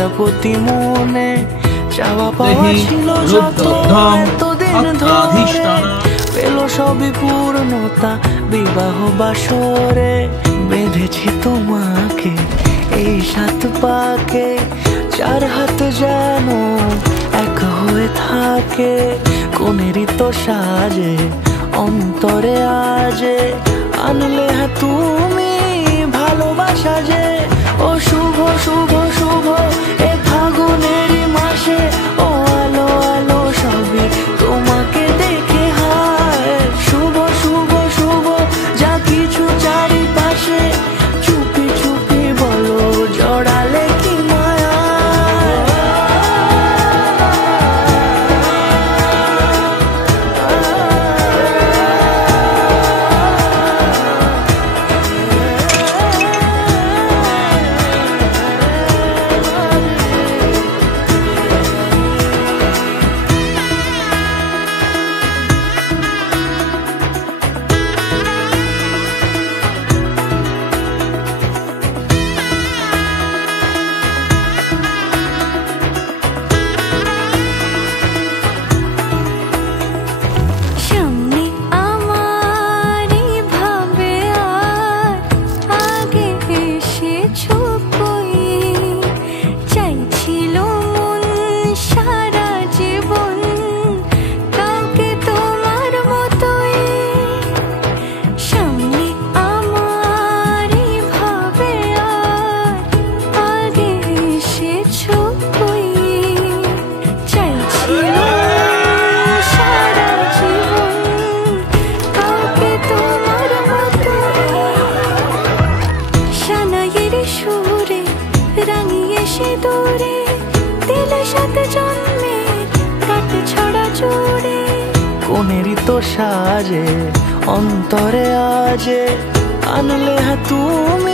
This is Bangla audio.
প্রজাপতি মনে চাওয়া পাওয়া ছিল যত এতদিন ধরে, পেল সবই পূর্ণতা বিবাহ বাসরে। বেঁধেছি তোমাকে এই 7 পাকে, 4 হাত যেন এক হয়ে থাকে। কোনেরই তো সাজে অন্তরে আজে আনলে তুমি ভালোবাসা যে। ও শুভ শুভ শুভ এ ফাগুনেরই মাসে, ও আলো আলো সবই তোমাকে দেখে হায়। শুভ শুভ শুভ যা কিছু চারিপাশে, চুপি চুপি বলো জড়ালে কি মায়া। কোনেরই তো সাজে অন্তরে আজে আনলে তুমি